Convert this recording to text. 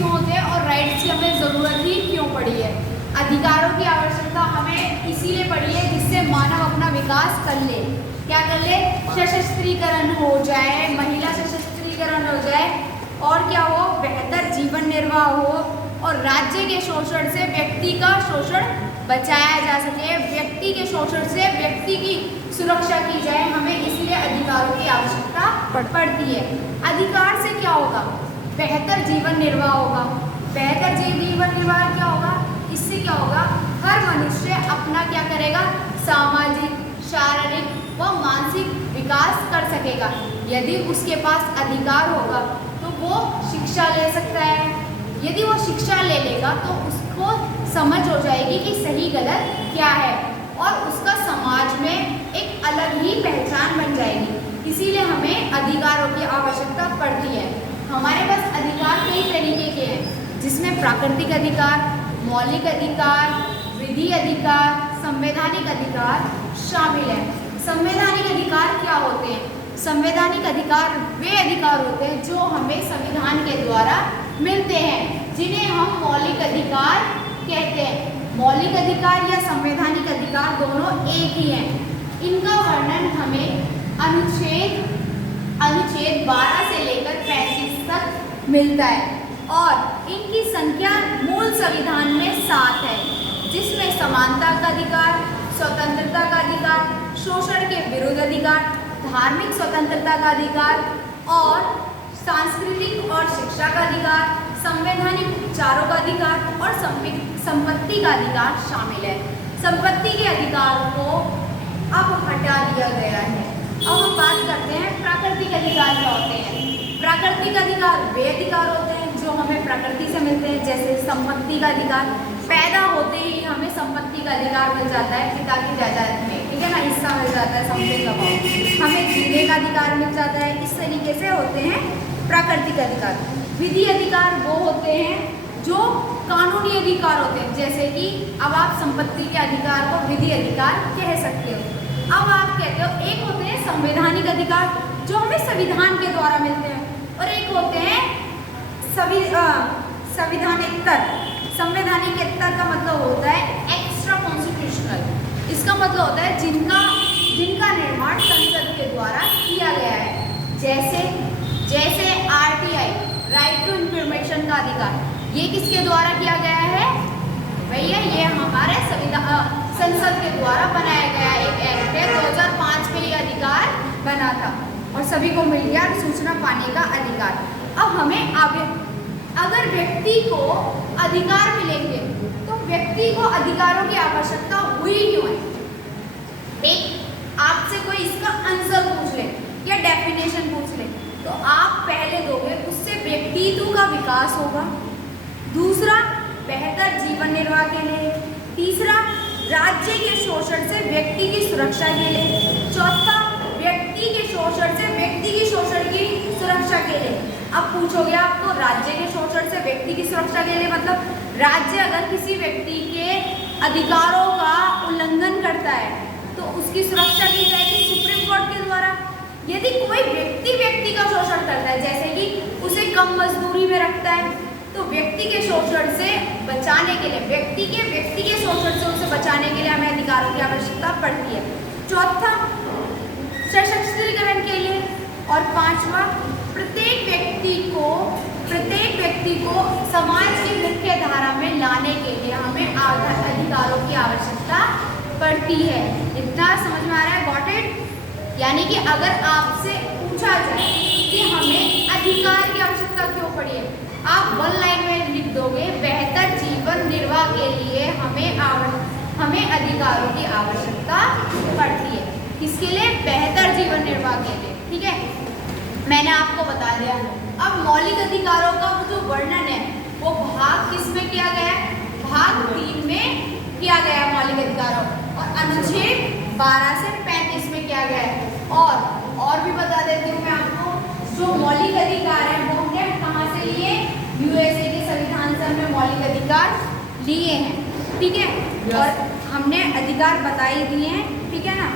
क्यों होते हैं और राइट्स की हमें ज़रूरत ही क्यों पड़ी है। अधिकारों की आवश्यकता हमें इसीलिए पड़ी है जिससे मानव अपना विकास कर ले। क्या कर ले? सशस्त्रीकरण हो जाए, महिला सशस्त्रीकरण हो जाए, और क्या हो? बेहतर जीवन निर्वाह हो और राज्य के शोषण से व्यक्ति का शोषण बचाया जा सके, व्यक्ति के शोषण से व्यक्ति की सुरक्षा की जाए। हमें इसलिए अधिकारों की आवश्यकता पड़ती है। अधिकार से क्या होगा? बेहतर जीवन निर्वाह होगा। बेहतर जीवन निर्वाह क्या होगा? इससे क्या होगा? हर मनुष्य अपना क्या करेगा? सामाजिक, शारीरिक व मानसिक विकास कर सकेगा। यदि उसके पास अधिकार होगा तो वो शिक्षा ले सकता है। यदि वो शिक्षा ले लेगा तो उसको समझ हो जाएगी कि सही गलत क्या है और उसका समाज में एक अलग ही पहचान बन जाएगी। इसीलिए हमें अधिकारों की आवश्यकता पड़ती है। हमारे पास अधिकार कई तरीके के हैं, जिसमें प्राकृतिक अधिकार, मौलिक अधिकार, विधि अधिकार, संवैधानिक अधिकार शामिल है। संवैधानिक अधिकार क्या होते हैं? संवैधानिक अधिकार वे अधिकार होते हैं जो हमें संविधान के द्वारा मिलते हैं, जिन्हें हम मौलिक अधिकार कहते हैं। मौलिक अधिकार या संवैधानिक अधिकार दोनों एक ही हैं। इनका वर्णन हमें अनुच्छेद 12 से लेकर 35 तक मिलता है और इनकी संख्या मूल संविधान में 7 है, जिसमें समानता का अधिकार, स्वतंत्रता का अधिकार, शोषण के विरुद्ध अधिकार, धार्मिक स्वतंत्रता का अधिकार और सांस्कृतिक और शिक्षा का अधिकार, संवैधानिक उपचारों का अधिकार और संपत्ति का अधिकार शामिल है। संपत्ति के अधिकार को अब हटा दिया गया है। अब हम बात करते हैं प्राकृतिक अधिकार क्या होते हैं। प्राकृतिक अधिकार वे अधिकार होते हैं जो हमें प्रकृति से मिलते हैं, जैसे संपत्ति का अधिकार। पैदा होते ही हमें संपत्ति का अधिकार मिल जाता है, पिता की जायदाद में, ठीक है ना, हिस्सा मिल जाता है, संपत्ति का भाव, हमें जीने का अधिकार मिल जाता है। इस तरीके से होते हैं प्राकृतिक अधिकार। विधि अधिकार वो होते हैं जो कानूनी अधिकार होते हैं, जैसे कि अब आप संपत्ति के अधिकार को विधि अधिकार कह सकते हो। अब आप कहते हो एक होते हैं संवैधानिक अधिकार जो हमें संविधान के द्वारा मिलते हैं, और एक होते हैं संवैधानिक संवैधानिकेतर का मतलब होता है एक्स्ट्रा कॉन्स्टिट्यूशनल। इसका मतलब होता है जिनका निर्माण संसद के द्वारा किया गया है, जैसे RTI, राइट टू इंफॉर्मेशन का अधिकार, ये किसके द्वारा किया गया है भैया? ये हमारे संसद के द्वारा बनाया गया एक एक्ट है। 2005 में ये अधिकार बना था और सभी को मिल गया सूचना पाने का अधिकार। अब हमें आगे अगर व्यक्ति को अधिकार मिलेंगे तो व्यक्ति को अधिकारों की आवश्यकता हुई क्यों है? एक आपसे कोई इसका आंसर पूछ ले या डेफिनेशन पूछ ले तो आप पहले दोगे, उससे व्यक्तित्व का विकास होगा। दूसरा, बेहतर जीवन निर्वाह के लिए। तीसरा, राज्य के शोषण से व्यक्ति की सुरक्षा के लिए। चौथा, व्यक्ति के शोषण से व्यक्ति की शोषण की सुरक्षा के लिए। अब पूछोगे आप तो राज्य के शोषण से व्यक्ति की सुरक्षा के लिए मतलब राज्य अगर किसी व्यक्ति के अधिकारों का उल्लंघन करता है तो उसकी सुरक्षा की जाएगी सुप्रीम कोर्ट के द्वारा। यदि कोई व्यक्ति का शोषण करता है, जैसे कि उसे कम मजदूरी में रखता है, तो व्यक्ति के शोषण से बचाने के लिए, व्यक्ति के शोषण से उसे बचाने के लिए हमें अधिकारों की आवश्यकता पड़ती है। चौथा, सशस्त्रीकरण के लिए। और पांचवा, प्रत्येक व्यक्ति को समाज की मुख्य धारा में लाने के लिए हमें अधिकारों की आवश्यकता पड़ती है। इतना समझ में आ रहा है? Got it? यानी कि अगर आपसे पूछा जाए कि हमें अधिकार की आवश्यकता क्यों पड़ी है, आप 1 लाइन में लिख दोगे, बेहतर जीवन निर्वाह के लिए हमें अधिकारों की आवश्यकता पड़ती है। किसके लिए? बेहतर जीवन निर्वाह के लिए, ठीक है, मैंने आपको बता दिया। अब मौलिक अधिकारों का जो वर्णन है वो भाग किस में किया गया है? भाग 3 में किया गया है मौलिक अधिकारों, और अनुच्छेद 12 से 35 में किया गया है। और भी बता देती हूँ मैं आपको, जो मौलिक अधिकार है वो हमने कहाँ से लिए? USA के संविधान से हमने मौलिक अधिकार लिए हैं, ठीक है, और हमने अधिकार बता ही दिए हैं, ठीक है ना।